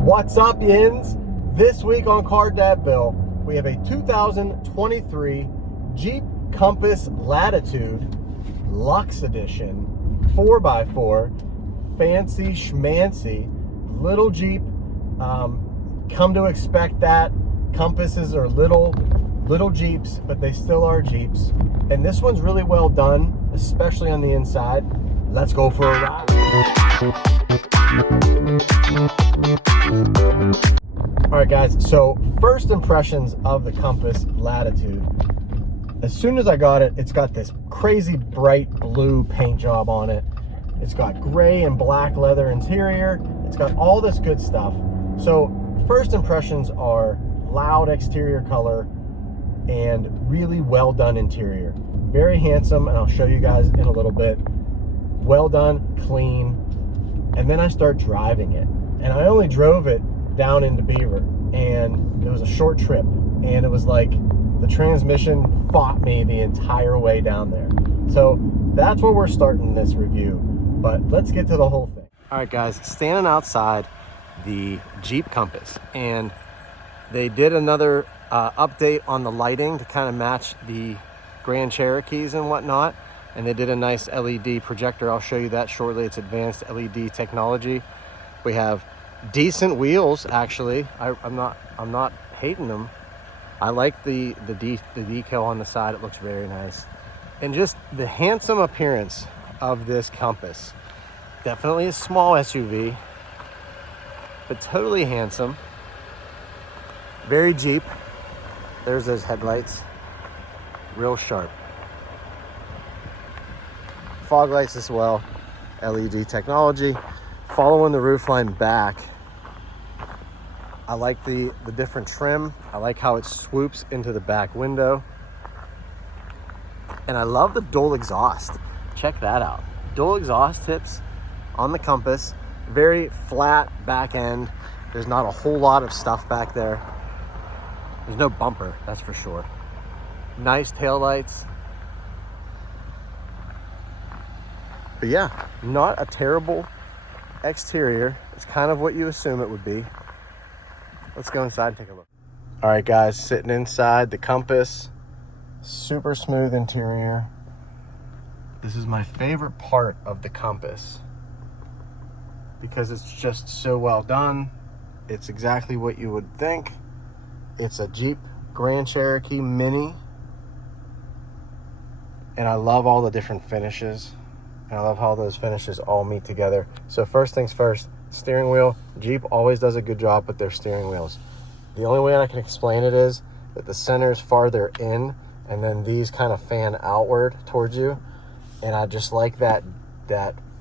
What's up, yins? This week on Car Dad Bill, we have a 2023 Jeep Compass Latitude Lux Edition 4x4, fancy schmancy little Jeep. Come to expect that. Compasses are little Jeeps, but they still are Jeeps. And this one's really well done, especially on the inside. Let's go for a ride. All right, guys, so first impressions of the Compass Latitude. As soon as I got it, it's got this crazy bright blue paint job on it. It's got gray and black leather interior. It's got all this good stuff. So first impressions are loud exterior color and really well done interior. Very handsome, and I'll show you guys in a little bit. Well done, clean. And then I start driving it, and I only drove it down into Beaver, and it was a short trip, and it was like the transmission fought me the entire way down there. So that's where we're starting this review, but let's get to the whole thing. All right, guys, standing outside the Jeep Compass, and they did another update on the lighting to kind of match the Grand Cherokees and whatnot. And they did a nice LED projector. I'll show you that shortly. It's advanced LED technology. We have decent wheels, actually. I'm not hating them. I like the decal on the side. It looks very nice. And just the handsome appearance of this Compass. Definitely a small SUV, but totally handsome. Very Jeep. There's those headlights. Real sharp. Fog lights as well, LED technology. Following the roofline back, I like the different trim. I like how it swoops into the back window. And I love the dual exhaust. Check that out. Dual exhaust tips on the Compass. Very flat back end. There's not a whole lot of stuff back there. There's no bumper, that's for sure. Nice tail lights. But yeah, not a terrible exterior. It's kind of what you assume it would be. Let's go inside and take a look. All right, guys, sitting inside the Compass. Super smooth interior. This is my favorite part of the Compass because it's just so well done. It's exactly what you would think. It's a Jeep Grand Cherokee Mini. And I love all the different finishes. And I love how those finishes all meet together. So first things first, steering wheel. Jeep always does a good job with their steering wheels. The only way I can explain it is that the center is farther in, and then these kind of fan outward towards you. And I just like that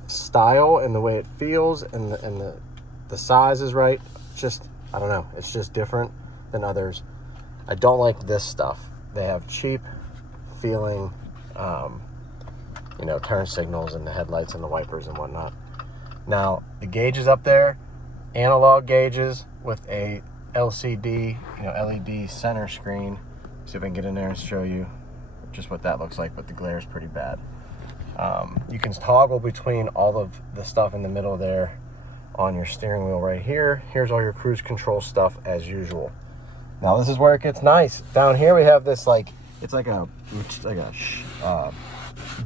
style and the way it feels, and the size is right. Just, I don't know, it's just different than others. I don't like this stuff. They have cheap feeling turn signals and the headlights and the wipers and whatnot. Now, the gauges up there, analog gauges with a LCD, LED center screen. See if I can get in there and show you just what that looks like, but the glare is pretty bad. You can toggle between all of the stuff in the middle there on your steering wheel right here. Here's all your cruise control stuff as usual. Now, this is where it gets nice. Down here we have this it's like a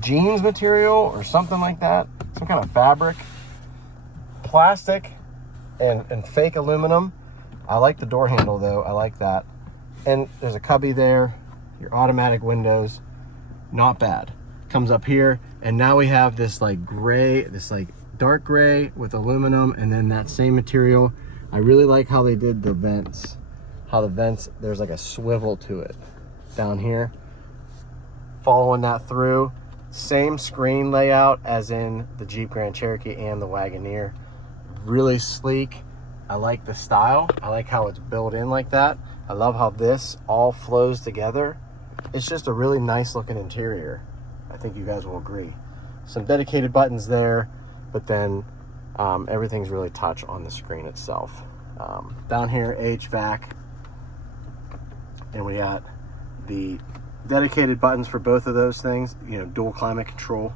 jeans material or something like that, some kind of fabric, plastic and fake aluminum. I like the door handle though. I like that. And there's a cubby there, your automatic windows, not bad. Comes up here, and now we have this gray, this dark gray with aluminum, and then that same material. I really like how they did the vents, there's like a swivel to it down here. Following that through, same screen layout as in the Jeep Grand Cherokee and the Wagoneer. Really sleek. I like the style. I like how it's built in like that. I love how this all flows together. It's just a really nice looking interior. I think you guys will agree. Some dedicated buttons there, but then everything's really touch on the screen itself. Down here, HVAC, and we got the dedicated buttons for both of those things, dual climate control.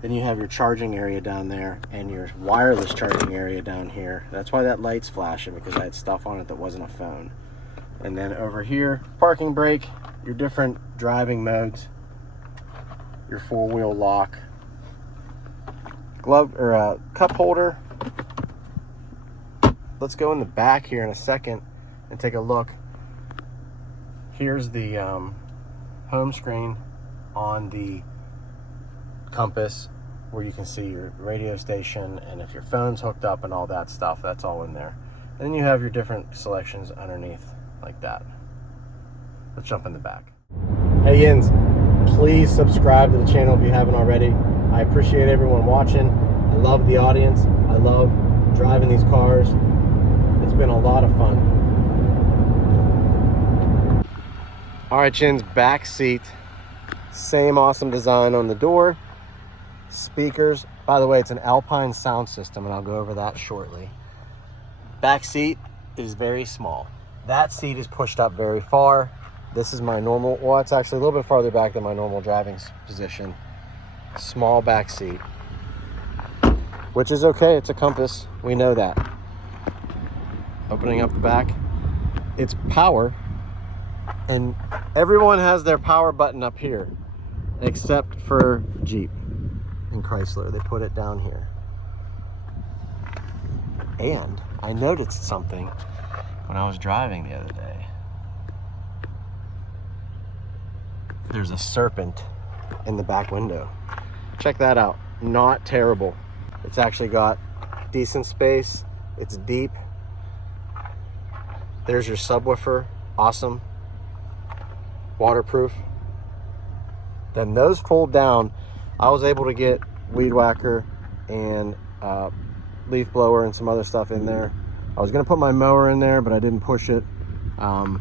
Then you have your charging area down there and your wireless charging area down here. That's why that light's flashing, because I had stuff on it that wasn't a phone. And then over here, parking brake, your different driving modes, your four-wheel lock, glove or cup holder. Let's go in the back here in a second and take a look. Here's the home screen on the Compass, where you can see your radio station and if your phone's hooked up and all that stuff. That's all in there. And then you have your different selections underneath like that. Let's jump in the back. Hey Yins, please subscribe to the channel if you haven't already. I appreciate everyone watching. I love the audience. I love driving these cars. It's been a lot of fun. All right, Yins, back seat. Same awesome design on the door. Speakers. By the way, it's an Alpine sound system, and I'll go over that shortly. Back seat is very small. That seat is pushed up very far. This is my normal, well, it's actually a little bit farther back than my normal driving position. Small back seat, which is okay. It's a Compass. We know that. Opening up the back, it's power, and everyone has their power button up here, except for Jeep and Chrysler. They put it down here. And I noticed something when I was driving the other day. There's a serpent in the back window. Check that out. Not terrible. It's actually got decent space. It's deep. There's your subwoofer. Awesome. Waterproof. Then those fold down. I was able to get weed whacker and leaf blower and some other stuff in there. I was gonna put my mower in there, but I didn't push it. But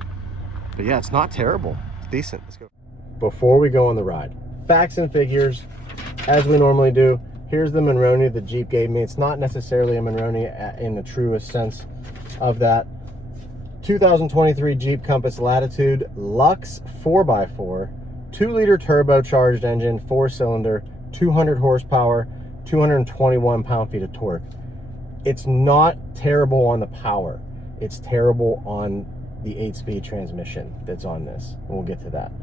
yeah, it's not terrible. It's decent. Let's go. Before we go on the ride, facts and figures, as we normally do. Here's the Monroney the Jeep gave me. It's not necessarily a Monroney in the truest sense of that. 2023 Jeep Compass Latitude Lux 4x4, 2-liter turbocharged engine, 4-cylinder, 200 horsepower, 221 pound-feet of torque. It's not terrible on the power. It's terrible on the 8-speed transmission that's on this. And we'll get to that.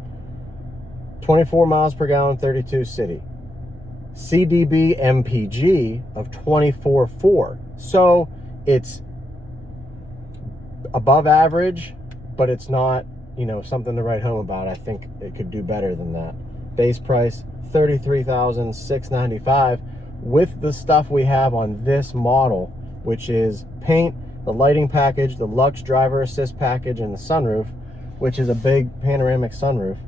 24 miles per gallon, 32 city. CDB MPG of 24.4. So it's above average, but it's not, you know, something to write home about. I think it could do better than that. Base price $33,695 with the stuff we have on this model, which is paint, the lighting package, the Lux driver assist package, and the sunroof, which is a big panoramic sunroof.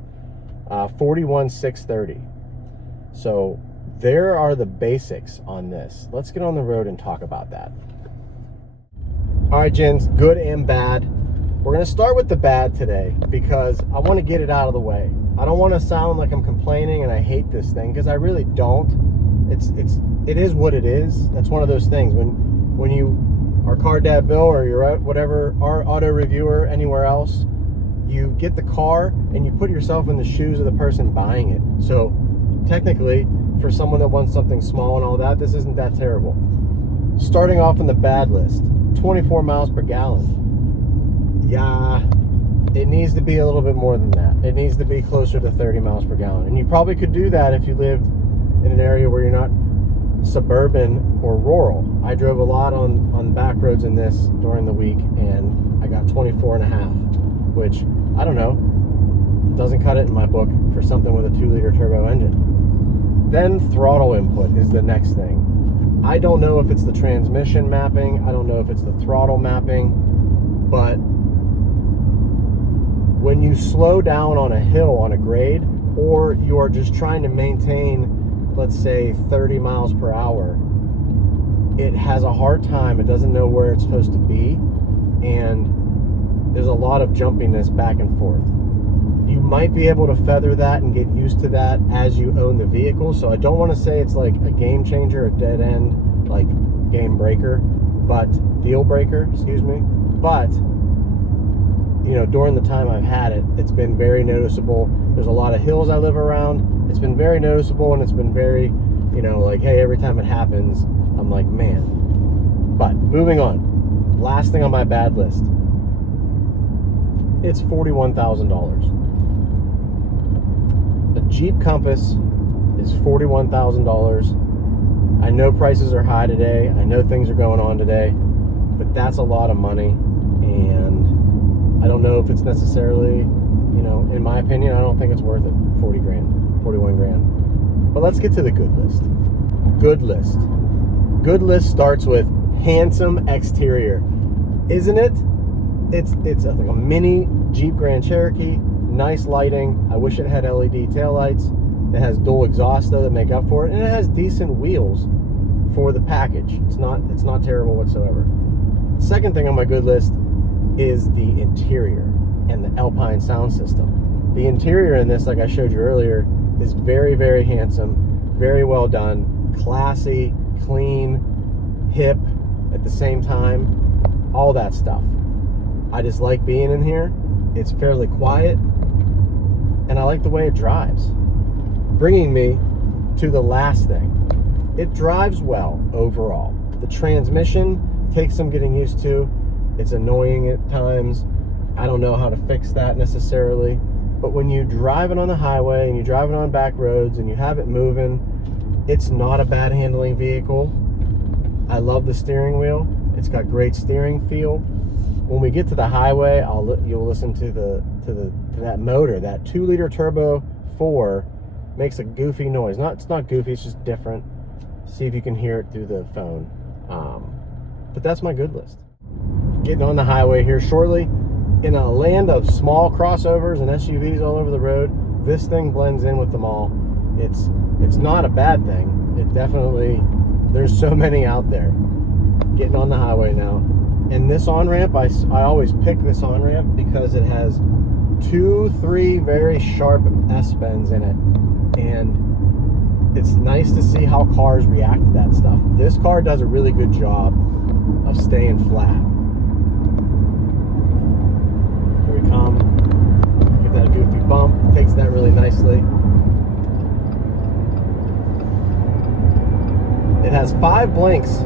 $41,630. So there are the basics on this. Let's get on the road and talk about that. All right, Jins, good and bad. We're gonna start with the bad today because I want to get it out of the way. I don't want to sound like I'm complaining and I hate this thing, because I really don't. It is what it is. That's one of those things when you are Car Dad Bill or you're at whatever, our auto reviewer anywhere else, you get the car and you put yourself in the shoes of the person buying it. So technically, for someone that wants something small and all that, this isn't that terrible. Starting off in the bad list, 24 miles per gallon. Yeah, it needs to be a little bit more than that. It needs to be closer to 30 miles per gallon. And you probably could do that if you lived in an area where you're not suburban or rural. I drove a lot on back roads in this during the week, and I got 24 and a half, which, I don't know, doesn't cut it in my book for something with a 2-liter turbo engine. Then throttle input is the next thing. I don't know if it's the transmission mapping, I don't know if it's the throttle mapping, but when you slow down on a hill on a grade, or you are just trying to maintain, let's say, 30 miles per hour, it has a hard time. It doesn't know where it's supposed to be, and there's a lot of jumpiness back and forth. You might be able to feather that and get used to that as you own the vehicle. So I don't want to say it's like a game changer, a dead end, like game breaker, but deal breaker, excuse me. But, you know, during the time I've had it, it's been very noticeable. There's a lot of hills I live around. It's been very noticeable, and it's been very, you know, like, hey, every time it happens, I'm like, man. But moving on, last thing on my bad list, it's $41,000. A Jeep Compass is $41,000. I know prices are high today. I know things are going on today, but that's a lot of money. And I don't know if it's necessarily, you know, in my opinion, I don't think it's worth it. 40 grand, 41 grand. But let's get to the good list. Good list. Good list starts with handsome exterior. Isn't it? It's like a mini Jeep Grand Cherokee. Nice lighting. I wish it had LED taillights. It has dual exhaust though that make up for it, and it has decent wheels for the package. It's not terrible whatsoever. Second thing on my good list is the interior and the Alpine sound system. The interior in this, like I showed you earlier, is very, very handsome, very well done, classy, clean, hip at the same time, all that stuff. I just like being in here. It's fairly quiet, and I like the way it drives. Bringing me to the last thing. It drives well overall. The transmission takes some getting used to. It's annoying at times. I don't know how to fix that necessarily. But when you drive it on the highway and you drive it on back roads and you have it moving, it's not a bad handling vehicle. I love the steering wheel. It's got great steering feel. When we get to the highway, you'll listen to that motor. That 2-liter turbo 4 makes a goofy noise. It's not goofy, it's just different. See if you can hear it through the phone. But that's my good list. Getting on the highway here shortly. In a land of small crossovers and SUVs all over the road, this thing blends in with them all. It's not a bad thing. It definitely, there's so many out there. Getting on the highway now. And this on-ramp, I always pick this on-ramp because it has 2-3 very sharp S-bends in it. And it's nice to see how cars react to that stuff. This car does a really good job of staying flat. Here we come. Get that goofy bump. Takes that really nicely. It has 5 blinks.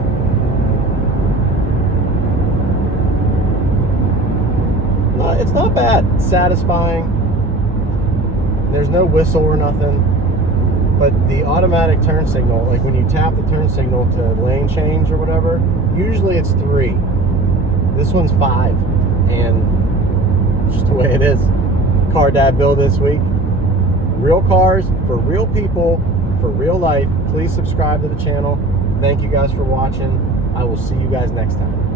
It's not bad. It's satisfying. There's no whistle or nothing. But the automatic turn signal, like when you tap the turn signal to lane change or whatever, usually it's 3. This one's 5. And just the way it is. Car Dad Bill this week. Real cars for real people for real life. Please subscribe to the channel. Thank you guys for watching. I will see you guys next time.